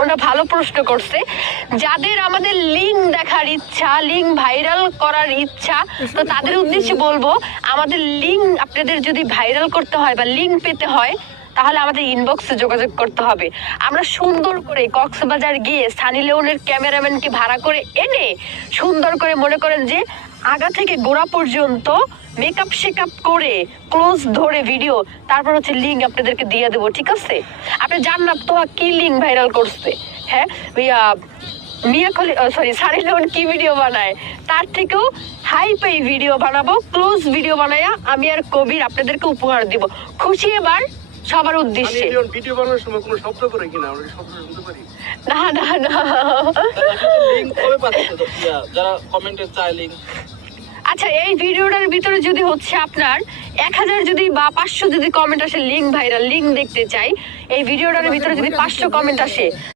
ওরা ভালো প্রশ্ন করছে। যাদের আমাদের লিঙ্ক দেখার ইচ্ছা, লিঙ্ক ভাইরাল করার ইচ্ছা, তো তাদের উদ্দেশ্যে বলবো, আমাদের লিঙ্ক আপনাদের যদি ভাইরাল করতে হয় বা লিঙ্ক পেতে হয়, তাহলে আমাদের ইনবক্সে যোগাযোগ করতে হবে। আমরা সুন্দর করে কক্সবাজার গিয়ে সানি লিওনের ক্যামেরাম্যানকে ভাড়া করে এনে সুন্দর করে মনে করেন যে আগা থেকে গোড়া পর্যন্ত মেকআপ শেকআপ করে ক্লোজ ধরে ভিডিও, তারপর হচ্ছে লিঙ্ক আপনাদেরকে দিয়ে দেবো, ঠিক আছে? আপনি জান্নাত তো কি লিঙ্ক ভাইরাল করছে, হ্যাঁ মিয়া খলি, সরি সানি লিওন কি ভিডিও বানায়, তার থেকেও হাই পাই ভিডিও বানাবো, ক্লোজ ভিডিও বানায়া আমি আর কবির আপনাদেরকে উপহার দিব। খুশি এবার সবার উদ্দেশ্যে। ভিডিও বানানোর সময় কোনো শব্দ করে কিনা, আমরা শব্দ শুনতে পারি? না না না, লিংক কবে পাচ্ছে তো যারা কমেন্টে চায় লিংক? আচ্ছা, এই ভিডিওটার ভিতরে যদি হচ্ছে আপনার 1000 যদি বা 500 যদি কমেন্ট আসে লিঙ্ক ভাইরাল, লিঙ্ক দেখতে চাই, এই ভিডিওটার ভিতরে যদি 500 কমেন্ট আসে